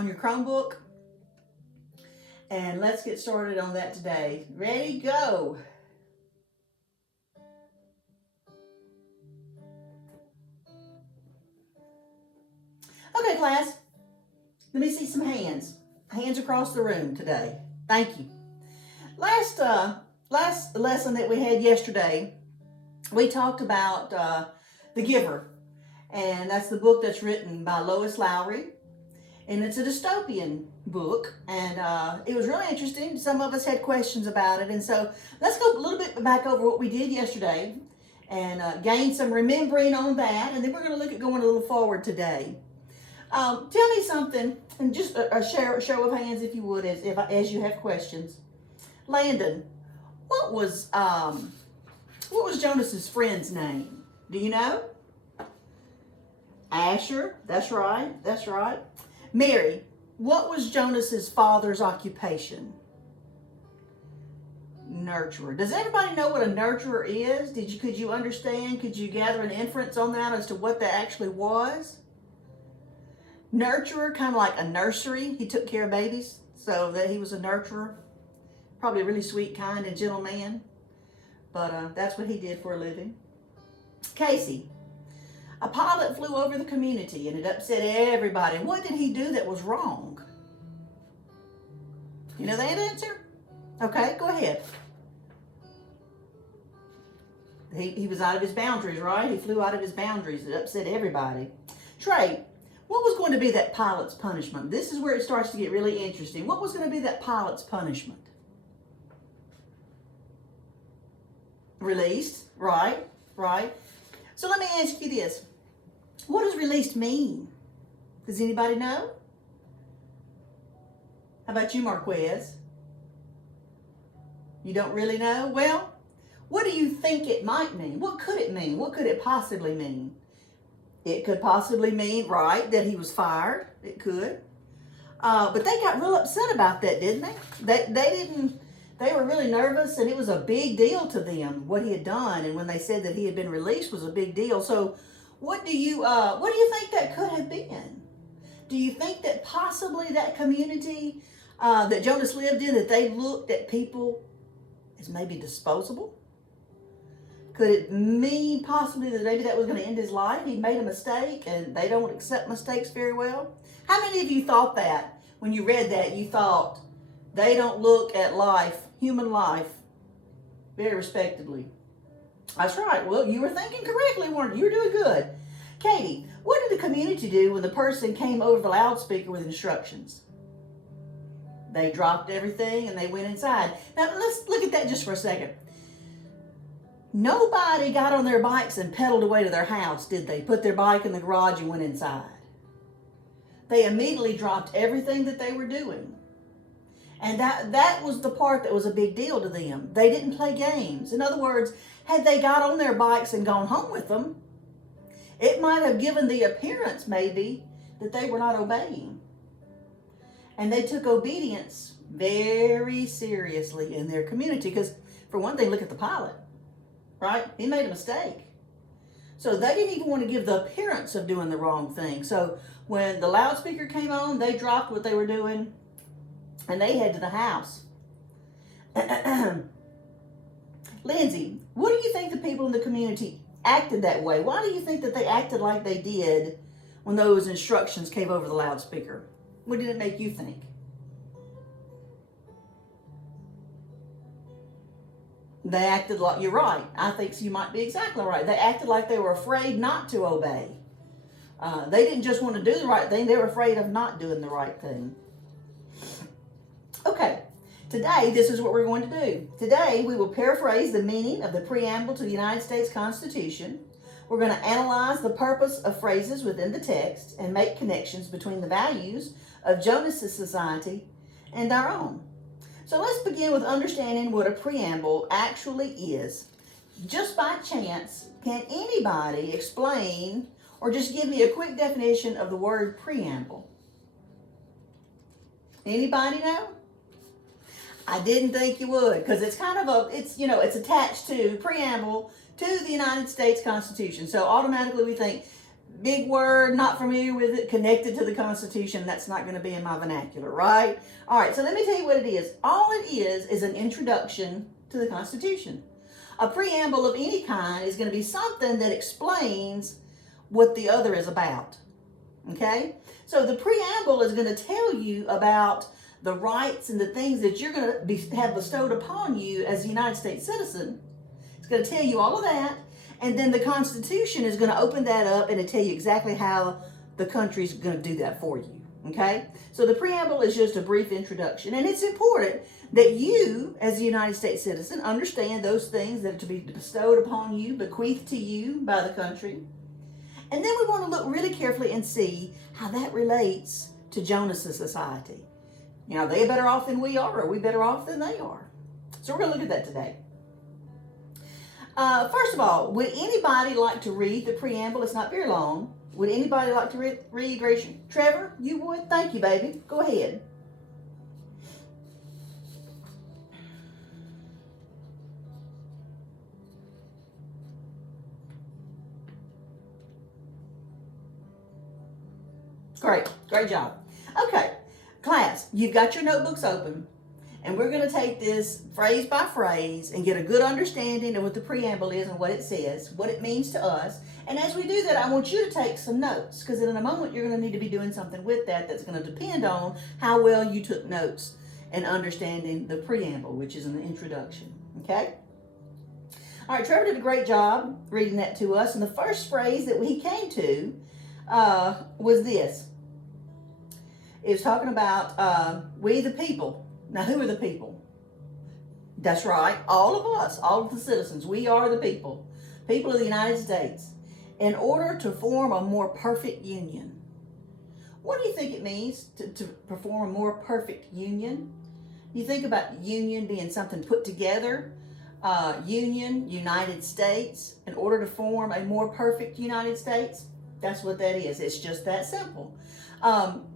on your Chromebook. And let's get started on that today. Ready, go. Okay, class. Let me see some hands. Hands across the room today. Thank you. Last lesson that we had yesterday, we talked about The Giver. And that's the book that's written by Lois Lowry. And it's a dystopian book, and it was really interesting. Some of us had questions about it, and so let's go a little bit back over what we did yesterday and gain some remembering on that, and then we're going to look at going a little forward today. Tell me something, and just a show of hands if you would, as you have questions. Landon, what was Jonas's friend's name? Do you know? Asher. That's right. That's right. Mary, what was Jonas's father's occupation? Nurturer. Does everybody know what a nurturer is? Could you understand? Could you gather an inference on that as to what that actually was? Nurturer, kind of like a nursery. He took care of babies, so that he was a nurturer. Probably a really sweet, kind, and gentle man. But that's what he did for a living. Casey. A pilot flew over the community and it upset everybody. What did he do that was wrong? You know that answer? Okay, go ahead. He was out of his boundaries, right? He flew out of his boundaries. It upset everybody. Trey, what was going to be that pilot's punishment? This is where it starts to get really interesting. What was going to be that pilot's punishment? Released, right? So let me ask you this. What does released mean? Does anybody know? How about you, Marquez? You don't really know? Well, what do you think it might mean? What could it mean? What could it possibly mean? It could possibly mean, right, that he was fired. It could. But they got real upset about that, didn't they? They were really nervous, and it was a big deal to them, what he had done. And when they said that he had been released was a big deal. So what do you think that could have been? Do you think that possibly that community that Jonas lived in, that they looked at people as maybe disposable? Could it mean possibly that maybe that was going to end his life? He made a mistake and they don't accept mistakes very well? How many of you thought that when you read that, you thought they don't look at life, human life, very respectably? That's right. Well, you were thinking correctly, weren't you? You're doing good. Katie, what did the community do when the person came over the loudspeaker with instructions? They dropped everything and they went inside. Now, let's look at that just for a second. Nobody got on their bikes and pedaled away to their house, did they? Put their bike in the garage and went inside. They immediately dropped everything that they were doing. And that was the part that was a big deal to them. They didn't play games. In other words, had they got on their bikes and gone home with them, it might have given the appearance maybe that they were not obeying. And they took obedience very seriously in their community. Because for one thing, look at the pilot, right? He made a mistake. So they didn't even want to give the appearance of doing the wrong thing. So when the loudspeaker came on, they dropped what they were doing and they head to the house. Lindsay, what do you think the people in the community acted that way? Why do you think that they acted like they did when those instructions came over the loudspeaker? What did it make you think? They acted like, you're right. I think so, you might be exactly right. They acted like they were afraid not to obey. They didn't just want to do the right thing. They were afraid of not doing the right thing. Okay, today this is what we're going to do. Today we will paraphrase the meaning of the preamble to the United States Constitution. We're going to analyze the purpose of phrases within the text and make connections between the values of Jonas's society and our own. So let's begin with understanding what a preamble actually is. Just by chance, can anybody explain or just give me a quick definition of the word preamble? Anybody know? I didn't think you would, because it's kind of it's attached to preamble to the United States Constitution. So automatically we think big word, not familiar with it, connected to the Constitution, that's not going to be in my vernacular, right? All right, so let me tell you what it is. All it is an introduction to the Constitution. A preamble of any kind is going to be something that explains what the other is about, okay? So the preamble is going to tell you about the rights and the things that you're going to have bestowed upon you as a United States citizen. It's going to tell you all of that. And then the Constitution is going to open that up and to tell you exactly how the country's going to do that for you. Okay? So the preamble is just a brief introduction. And it's important that you, as a United States citizen, understand those things that are to be bestowed upon you, bequeathed to you by the country. And then we want to look really carefully and see how that relates to Jonas's society. You know, are they better off than we are? Or are we better off than they are? So we're going to look at that today. First of all, would anybody like to read the preamble? It's not very long. Would anybody like to read? Trevor, you would? Thank you, baby. Go ahead. Great job. Okay, class, you've got your notebooks open. And we're going to take this phrase by phrase and get a good understanding of what the preamble is and what it says, what it means to us. And as we do that, I want you to take some notes, because in a moment you're going to need to be doing something with that that's going to depend on how well you took notes and understanding the preamble, which is an introduction. Okay? All right, Trevor did a great job reading that to us. And the first phrase that he came to was this. It was talking about we the people. Now, who are the people? That's right, all of us, all of the citizens. We are the people of the United States, in order to form a more perfect union. What do you think it means to perform a more perfect union? You think about union being something put together, union, United States, in order to form a more perfect United States. That's what that is. It's just that simple.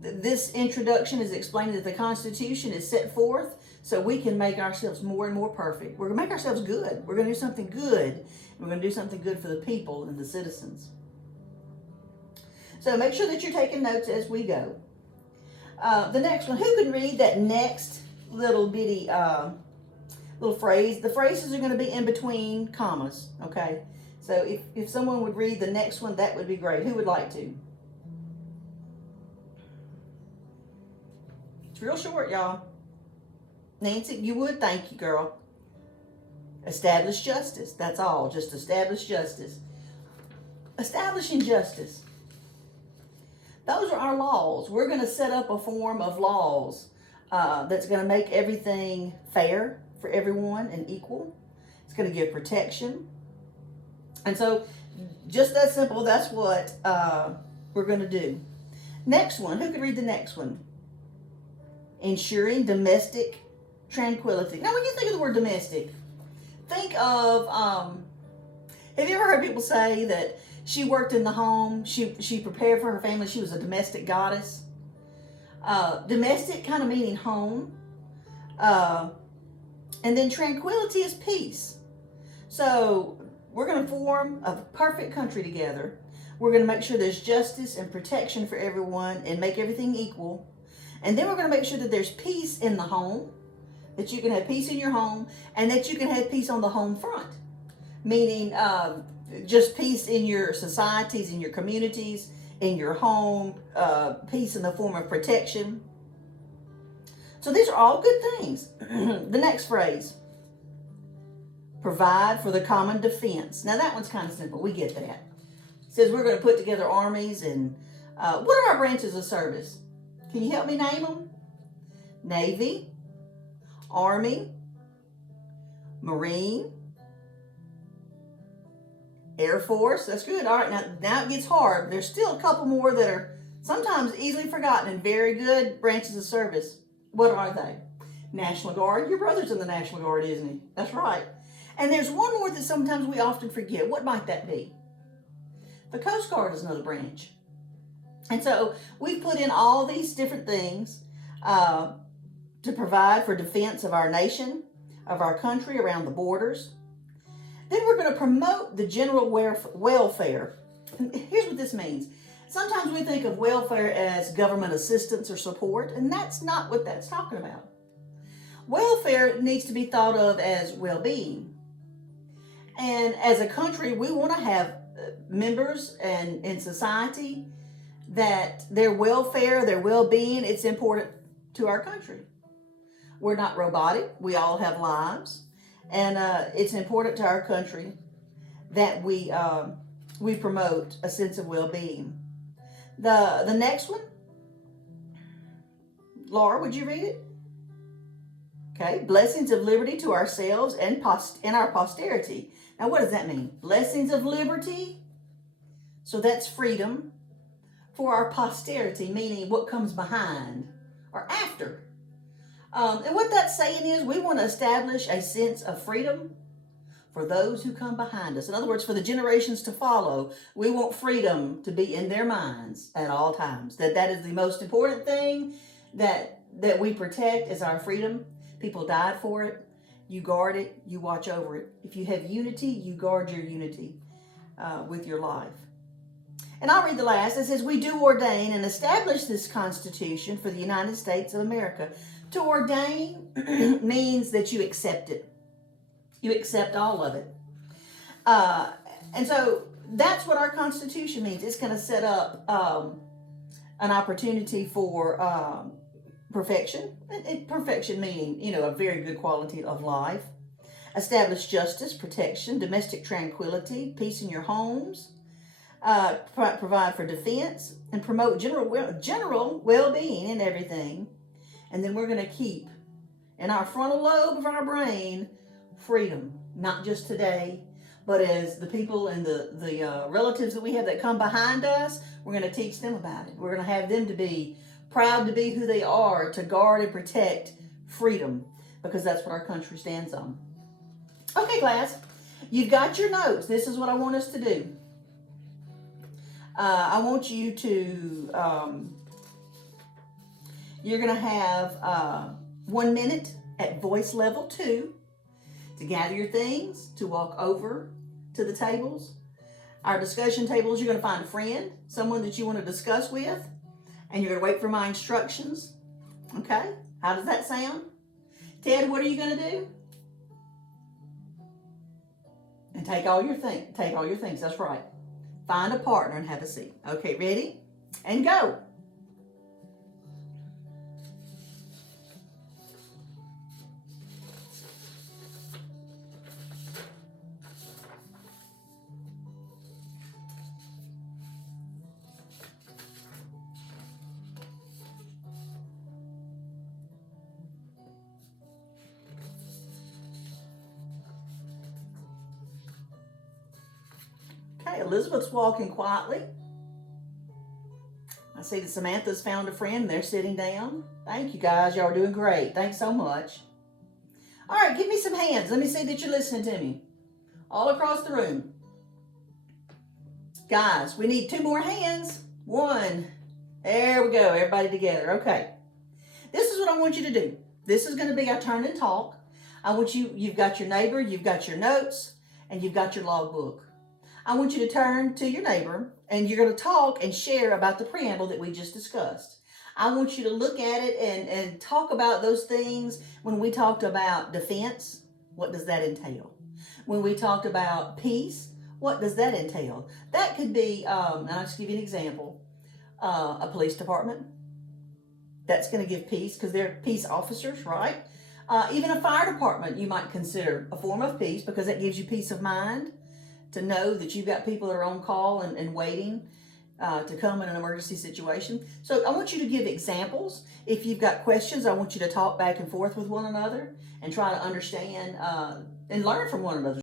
This introduction is explaining that the Constitution is set forth so we can make ourselves more and more perfect. We're going to make ourselves good. We're going to do something good. We're going to do something good for the people and the citizens. So make sure that you're taking notes as we go. The next one, who can read that next little bitty little phrase? The phrases are going to be in between commas, okay? So if someone would read the next one, that would be great. Who would like to? It's real short, y'all. Nancy, you would? Thank you, girl. Establish justice. That's all. Just establish justice. Establishing justice. Those are our laws. We're going to set up a form of laws that's going to make everything fair for everyone and equal. It's going to give protection. And so, just that simple, that's what we're going to do. Next one. Who can read the next one? Ensuring domestic tranquility. Now, when you think of the word domestic, think of, have you ever heard people say that she worked in the home, she prepared for her family, she was a domestic goddess? Domestic kind of meaning home. And then tranquility is peace. So we're going to form a perfect country together. We're going to make sure there's justice and protection for everyone and make everything equal. And then we're going to make sure that there's peace in the home, that you can have peace in your home, and that you can have peace on the home front. Meaning just peace in your societies, in your communities, in your home, peace in the form of protection. So these are all good things. The next phrase, provide for the common defense. Now that one's kind of simple. We get that. It says we're going to put together armies and what are our branches of service? Can you help me name them? Navy, Army, Marine, Air Force. That's good. All right, now it gets hard. There's still a couple more that are sometimes easily forgotten and very good branches of service. What are they? National Guard. Your brother's in the National Guard, isn't he? That's right. And there's one more that sometimes we often forget. What might that be? The Coast Guard is another branch. And so we've put in all these different things to provide for defense of our nation, of our country around the borders. Then we're going to promote the general welfare. Here's what this means. Sometimes we think of welfare as government assistance or support, and that's not what that's talking about. Welfare needs to be thought of as well-being. And as a country, we want to have members and in society that their welfare, their well-being, it's important to our country. We're not robotic. We all have lives. And it's important to our country that we promote a sense of well-being. The next one, Laura, would you read it? Okay, blessings of liberty to ourselves and our posterity. Now, what does that mean? Blessings of liberty. So that's freedom for our posterity, meaning what comes behind or after. And what that's saying is we want to establish a sense of freedom for those who come behind us. In other words, for the generations to follow, we want freedom to be in their minds at all times. That is the most important thing that we protect is our freedom. People died for it. You guard it. You watch over it. If you have unity, you guard your unity with your life. And I'll read the last. It says, we do ordain and establish this Constitution for the United States of America. To ordain means that you accept it. You accept all of it. And so that's what our Constitution means. It's going to set up an opportunity for perfection. Perfection meaning, a very good quality of life. Establish justice, protection, domestic tranquility, peace in your homes. Provide for defense and promote general well-being in everything. And then we're going to keep in our frontal lobe of our brain freedom, not just today, but as the people and the relatives that we have that come behind us, we're going to teach them about it. We're going to have them to be proud to be who they are, to guard and protect freedom, because that's what our country stands on. Okay, class, you've got your notes. This is what I want us to do. I want you to, you're going to have 1 minute at voice level 2 to gather your things, to walk over to the tables. Our discussion tables, you're going to find a friend, someone that you want to discuss with, and you're going to wait for my instructions. Okay? How does that sound? Ted, what are you going to do? And take all your things. That's right. Find a partner and have a seat. Okay, ready? And go. Okay, Elizabeth's walking quietly. I see that Samantha's found a friend. They're sitting down. Thank you, guys. Y'all are doing great. Thanks so much. All right, give me some hands. Let me see that you're listening to me. All across the room. Guys, we need 2 more hands. 1. There we go. Everybody together. Okay. This is what I want you to do. This is going to be our turn and talk. I want you've got your neighbor, you've got your notes, and you've got your logbook. I want you to turn to your neighbor and you're going to talk and share about the preamble that we just discussed. I want you to look at it and talk about those things. When we talked about defense, what does that entail? When we talked about peace, what does that entail? That could be, I'll just give you an example, a police department. That's going to give peace because they're peace officers, right? Even a fire department you might consider a form of peace because that gives you peace of mind to know that you've got people that are on call and waiting to come in an emergency situation. So I want you to give examples. If you've got questions, I want you to talk back and forth with one another and try to understand and learn from one another.